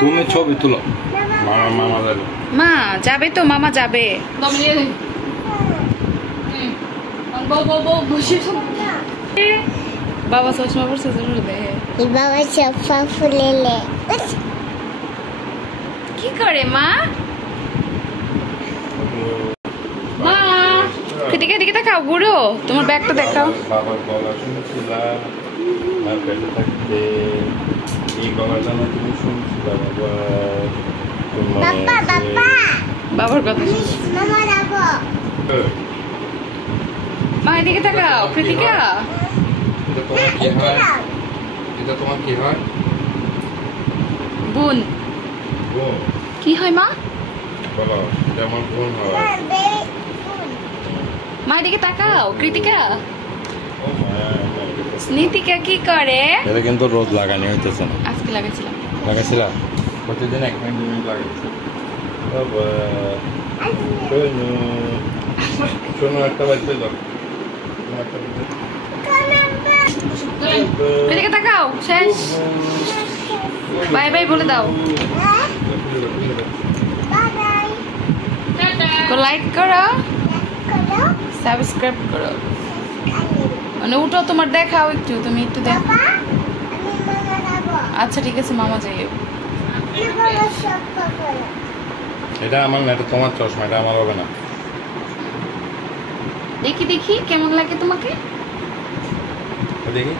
তুমি ছবি তুলো। মামা যাবে। মা যাবে তো, মামা যাবে। বাবা চশমা পড়ছে বাবা চশমা ফুলেলে কি করে মা? মা এদিকে এদিকে দেখাও বুড়ো, তোমার ব্যাগটা দেখাও। বাবার গলা শুনছিলাম, আর পেটে থাকতে এই গলাটা না তুমি শুনছিলা বাবা। বাবার কথা মা এদিকে তাকাও। কৃতিকা এটা তোমার কি হয়? বোন। কি হয় মা? বলো। এটা আমার বোন হয়। মা এদিকে তাকাও। কৃতিকা স্নিতিকা কি করে? এটা কিন্তু রোদ লাগানি হইতেছে না। আজকে লাগাইছিলাম। লাগাইছিলা? প্রতিদিন 1 মিনিট লাগাইছি। বাবা শোনো একটা বাজতে দাও। এদিকে তাকাও। শেষ। বাই বাই বলে দাও। লাইক করো, সাবস্ক্রাইব করো। মানে উঠো, তোমার দেখাও একটু, তুমি একটু দেখো। আচ্ছা ঠিক আছে, মামা যাইও। এটা আমার না, এটা তোমার চশমা, এটা আমার হবে না। দেখি দেখি কেমন লাগে তোমাকে। দেখি